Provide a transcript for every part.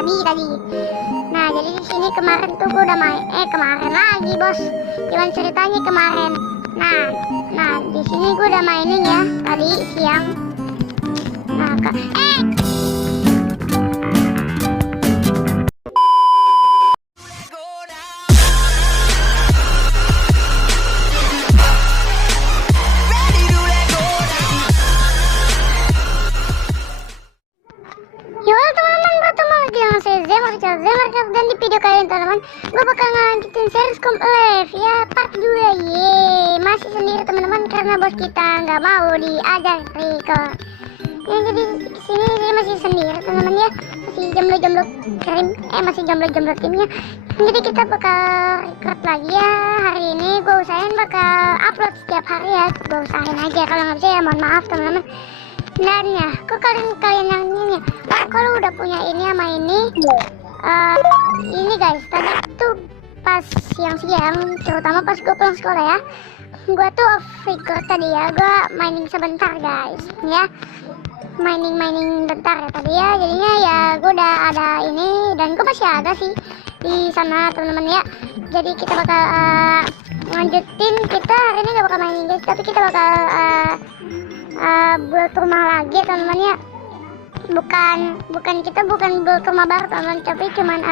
tadi. Nah, jadi di sini kemarin tuh gue udah main, kemarin lagi bos, gimana ceritanya kemarin. Nah di sini gue udah mainin ya tadi siang. Nah teman-teman, bertemu lagi dengan saya Zemar dan di video kali ini teman-teman, gue bakal ngelanjutin series Live ya part 2. Masih sendiri teman-teman karena bos kita nggak mau diajak record. Ya, jadi sini dia masih sendiri teman-teman ya, masih jomblo krim, masih jomblo timnya. Jadi kita bakal record lagi ya hari ini. Gue usahain bakal upload setiap hari ya, gue usahain aja. Kalau nggak bisa ya mohon maaf teman-teman. Dan ya, kok kalian yang ini ya, kalau udah punya ini sama ini guys, tadi tuh pas siang-siang, terutama pas gue pulang sekolah ya, gue tuh off record tadi ya, gue mining sebentar guys ya, mining bentar ya tadi ya. Jadinya ya gue udah ada ini, dan gue masih ada sih di sana teman-teman ya. Jadi kita bakal lanjutin, kita hari ini gak bakal mining guys, tapi kita bakal build rumah lagi teman-teman ya. Bukan kita bukan build rumah baru teman-teman, tapi cuman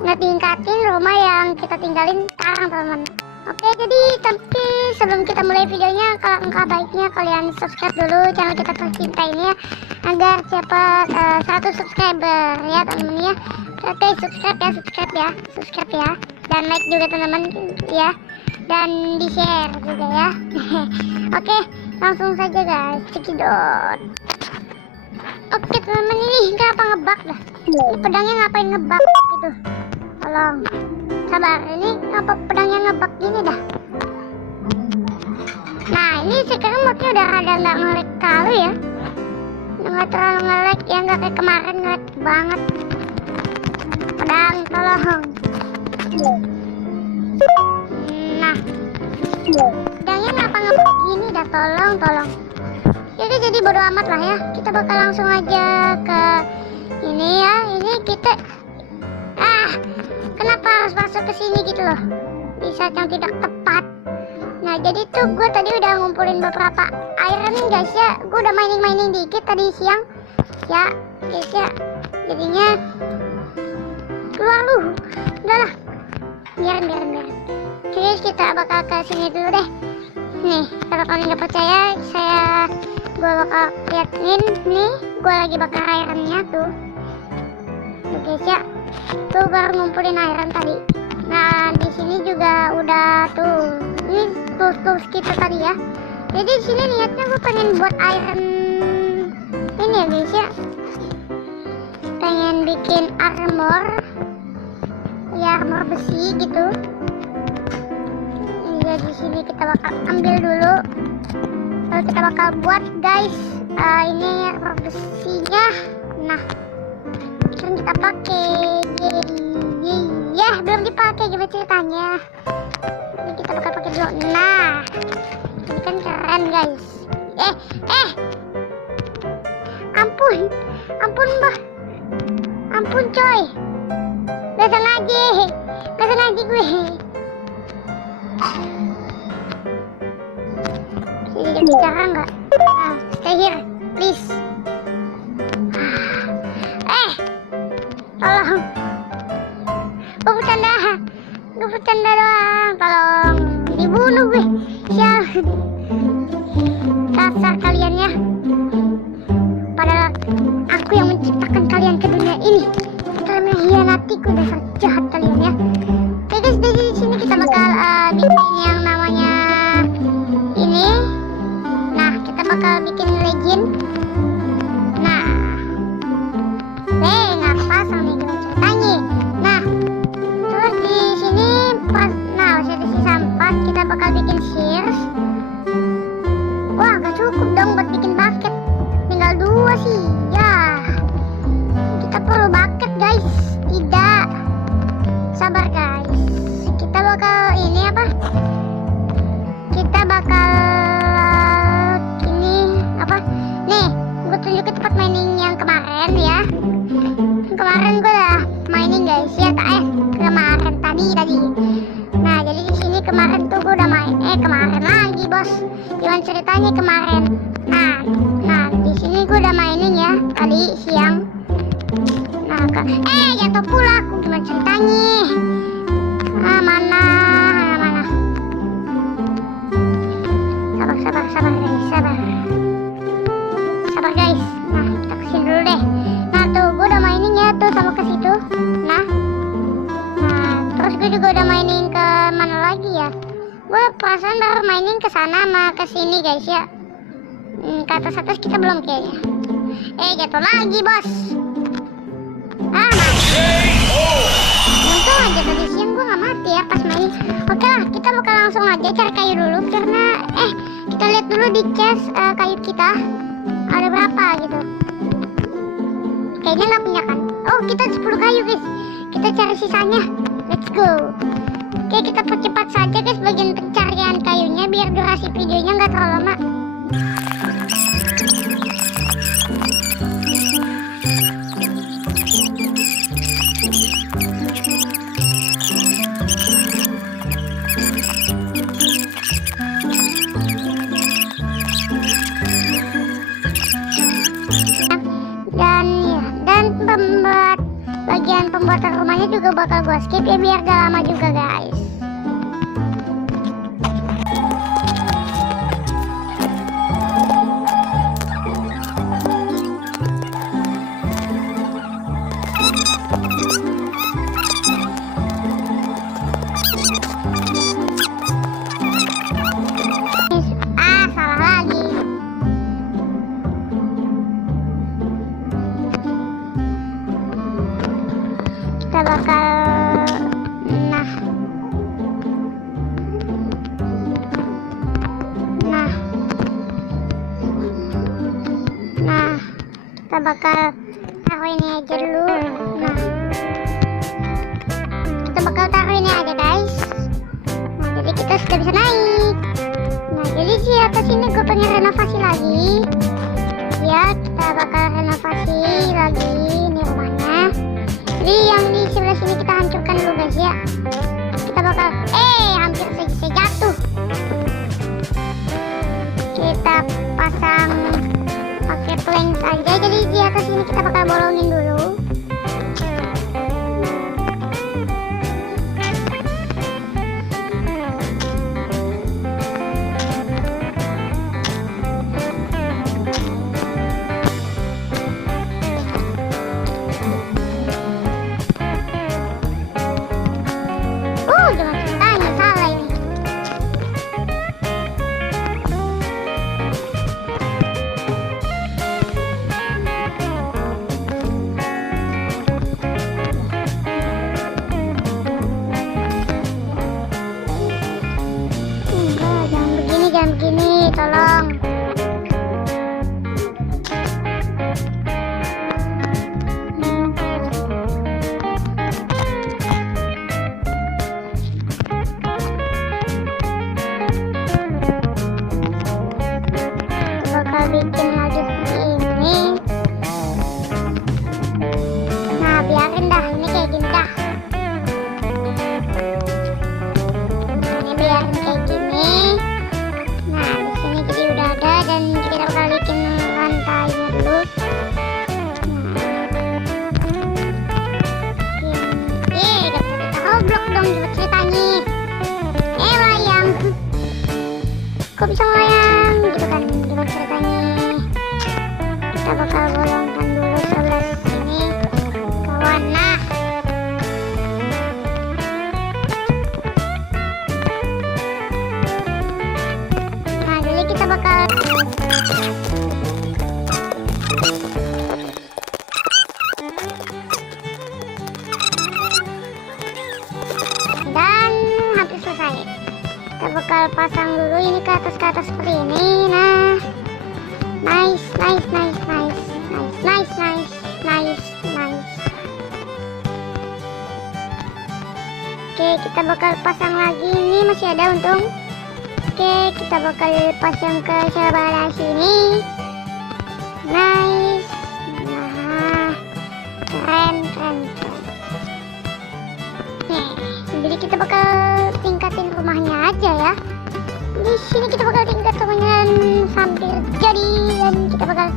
ngetingkatin rumah yang kita tinggalin sekarang teman-teman. Oke, jadi tapi sebelum kita mulai videonya, alangkah baiknya kalian subscribe dulu channel kita tercinta ini ya, agar cepat 100 subscriber ya teman-teman ya. Oke, subscribe ya, dan like juga teman-teman ya, dan di share juga ya. Oke, langsung saja guys, cekidot. Oke teman-teman, ini kenapa ngebug dah? Ini pedangnya ngapain ngebug gitu? Tolong sabar, ini ngapa pedangnya ngebug gini dah? Nah ini sekarang modnya udah ada nggak nge-lag kali ya, nggak terlalu nge-lag ya, nggak kayak kemarin nge-lag banget. Pedang tolong. Nah pedangnya ngapa ngebug gini dah, tolong. Jadi bodo amat lah ya, kita bakal langsung aja ke ini ya. Ini kita kenapa harus masuk ke sini gitu loh, di saat yang tidak tepat. Nah jadi tuh gue tadi udah ngumpulin beberapa iron guys ya, gue udah mining dikit tadi siang ya guys ya. Jadinya keluar lu, udahlah biarin. Terus kita bakal ke sini dulu deh. Nih kalau kalian nggak percaya, gue bakal liatin nih, gue lagi bakar ironnya tuh guys ya. Tuh baru ngumpulin iron tadi. Nah di sini juga udah tuh, ini tools kita tadi ya. Jadi di sini niatnya gue pengen buat iron ini ya guys ya, pengen bikin armor ya, armor besi gitu. Ini di sini kita bakal ambil dulu, lalu kita bakal buat guys ini armor besinya. Nah sekarang kita pakai ya, belum dipakai gimana ceritanya, ini kita bakal pakai dulu. Nah ini kan keren guys. Ampun mbah, ampun coy, gak sengaja gue. Jadi bicara nggak? Nah, stay here please. Tolong, gue bercanda doang, tolong dibunuh gue. Sial, kasar kalian ya, padahal aku yang menciptakan kalian ke dunia ini. Kalian mengkhianatiku, dasar jahat kalian ya. Oke guys, dari sini kita bakal bikin yang namanya ini. Nah kita bakal bikin legend. Nah nggak pasang nih gimana ceritanya. Nah terus di sini masih ada sisa 4, kita bakal bikin shears. Wah gak cukup dong buat bikin bucket, tinggal 2 sih ya. Kita perlu bucket guys, tidak sabar guys. Kita bakal ini apa, kita bakal ini apa nih, gue tunjukin tempat mining yang kemarin ya. bakal jatuh pula aku, gimana ceritanya. Mana sabar guys, sabar guys. Nah, kita kesini dulu deh. Nah tuh, gue udah mining ya tuh sama ke situ. Nah, terus gue juga udah mining ke mana lagi ya? Gue perasaan baru mining ke sana sama ke sini guys ya. Ke atas kita belum kayaknya. Jatuh lagi bos. Untung aja tadi siang gue nggak mati ya pas main. Oke lah, kita bakal langsung aja cari kayu dulu karena kita lihat dulu di chest kayu kita ada berapa gitu. Kayaknya nggak punya kan? Oh, kita 10 kayu guys. Kita cari sisanya. Let's go. Oke, kita percepat saja guys bagian pencarian kayunya biar durasi videonya nggak terlalu lama. Pembuatan rumahnya juga bakal gue skip ya biar gak lama juga guys. Salah lagi. Kita bakal kita bakal taruh ini aja dulu. Kita bakal taruh ini aja guys. Jadi kita sudah bisa naik. Jadi di atas ini gue pengen renovasi lagi ya. Kita bakal renovasi lagi ini rumahnya. Jadi yang di sebelah sini kita hancurkan dulu guys ya. Kita bakal hampir saja jatuh. Kita pasang pakai plank aja. Jadi di atas ini kita bakal bolongin dulu. Jangan begini, tolong. Bakal bikin lagi ini. Nah, biarin dah, ini kayak gini dah. Ini biarin kayak gini. Dan kita bakal bikin lantainya dulu. Blok dong ceritanya. Layang. Kok bisa melayang gitu kan? Gimana ceritanya? Kita bakal bolongkan dulu sebelah sini kawan. Nah, jadi kita bakal dan hampir selesai. Kita bakal pasang dulu ini ke atas seperti ini. Nah, nice. Oke, kita bakal pasang lagi. Ini masih ada untung. Oke, kita bakal pasang ke sebelah sini. Nice. Nah, keren. Jadi kita bakal tingkatin rumahnya aja ya. Di sini kita bakal tingkat rumahnya dan hampir jadi, dan kita bakal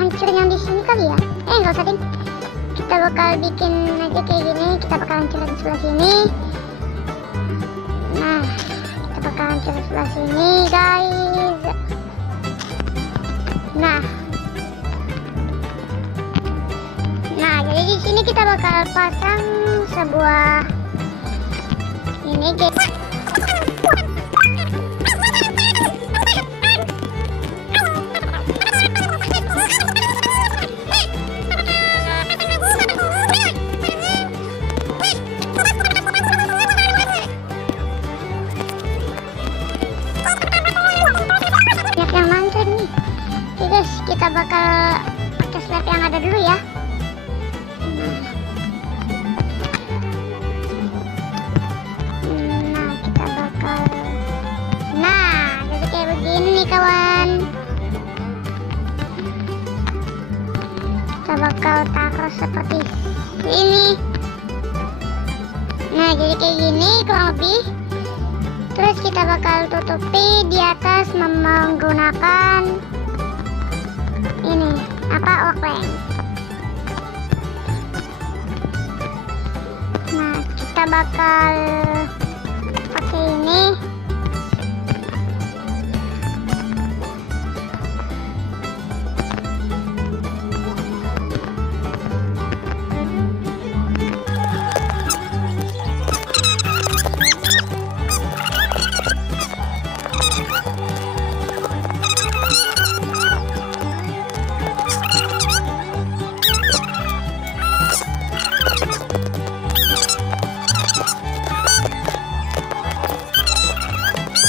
hancurin yang di sini kali ya. Nggak usah ding. kita bakal bikin aja kayak gini. Kita bakal hancurin sebelah sini. Nah, kita bakal hancurin sebelah sini guys. Nah, jadi di sini kita bakal pasang sebuah ini guys. Banyak yang nonton nih. Oke guys, kita bakal pakai slab yang ada dulu ya. Jadi kayak begini nih kawan. Kita bakal taruh seperti ini. Nah, jadi kayak gini kurang lebih. Terus kita bakal tutupi di atas menggunakan ini okleng. Nah, kita bakal pakai ini.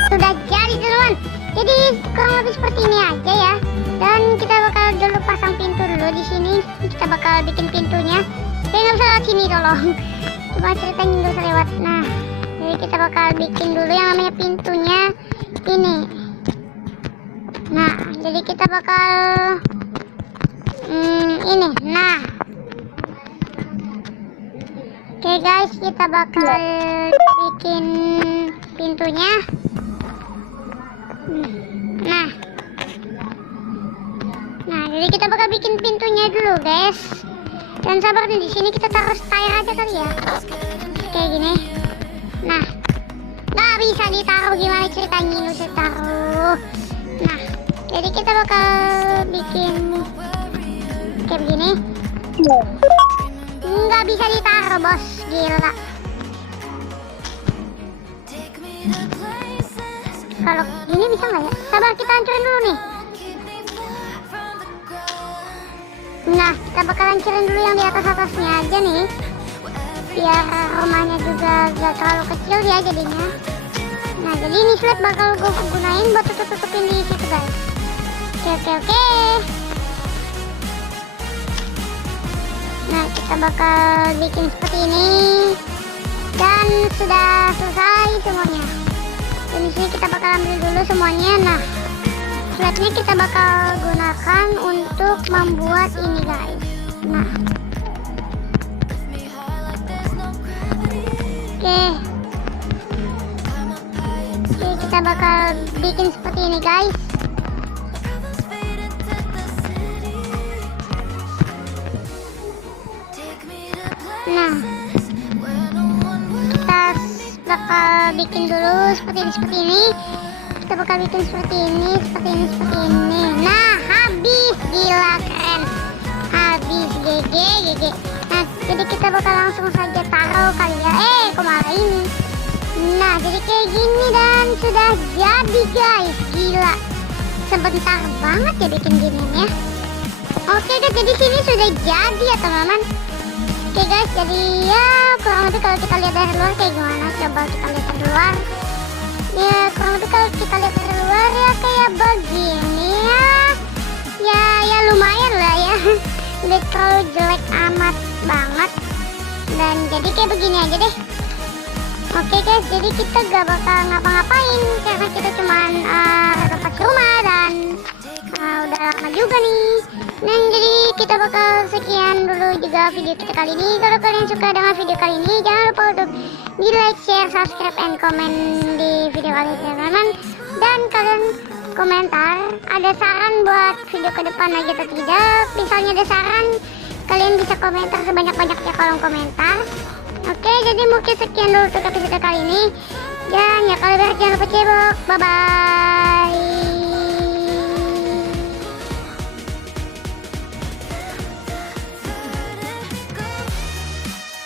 Sudah jadi teman-teman. Jadi kurang lebih seperti ini aja ya. Dan kita bakal dulu pasang pintu dulu di sini. Kita bakal bikin pintunya. Saya nggak bisa lewat sini tolong. Coba ceritain dulu lewat. Nah, jadi kita bakal bikin dulu yang namanya pintunya ini. Nah, jadi kita bakal ini. Nah, oke guys, kita bakal bikin pintunya. Nah, jadi kita bakal bikin pintunya dulu guys. Dan sabar nih, di sini kita taruh tire aja kali ya. Kayak gini. Nah, nggak bisa ditaruh, gimana ceritanya ini bisa taruh. Nah, jadi kita bakal bikin kayak begini. Nggak bisa ditaruh bos, gila. Kalau gini bisa nggak ya? Sabar, kita hancurin dulu nih. Nah, kita bakal hancurin dulu yang di atasnya aja nih, biar rumahnya juga gak terlalu kecil ya jadinya. Nah, jadi ini slab bakal gue gunain buat tutupin di situ guys. Oke. Nah, kita bakal bikin seperti ini. Dan sudah selesai semuanya. Dan di sini kita bakal ambil dulu semuanya. Nah, slabnya kita bakal gunakan untuk membuat ini guys. Nah, oke, kita bakal bikin seperti ini guys. Nah, kita bakal bikin dulu seperti ini. Kita bakal bikin seperti ini. Nah, habis, gila keren. Habis, GG. Nah, jadi kita bakal langsung saja taruh kali ya. Kok malah ini. Nah, jadi kayak gini dan sudah jadi guys. Gila, sebentar banget ya bikin gininya. Oke guys, jadi sini sudah jadi ya teman-teman. Oke guys, jadi ya kurang lebih kalau kita lihat dari luar kayak gimana. Coba kita lihat dari luar. Ya kurang lebih kalau kita lihat dari luar ya kayak begini ya. Ya lumayan lah ya. Udah terlalu jelek amat banget. Dan jadi kayak begini aja deh. Oke guys, jadi kita gak bakal ngapa-ngapain karena kita cuman renovasi rumah dan udah lama juga nih. Dan jadi kita bakal sekian dulu juga video kita kali ini. Kalau kalian suka dengan video kali ini, jangan lupa untuk di like, share, subscribe, and komen di video kali ini teman-teman. Dan kalian komentar ada saran buat video ke depan lagi atau tidak. Misalnya ada saran, kalian kalian bisa komentar sebanyak-banyaknya kolom komentar. Oke, jadi mungkin sekian dulu untuk episode kali ini. Dan ya kalau beres jangan lupa cebok. Bye bye.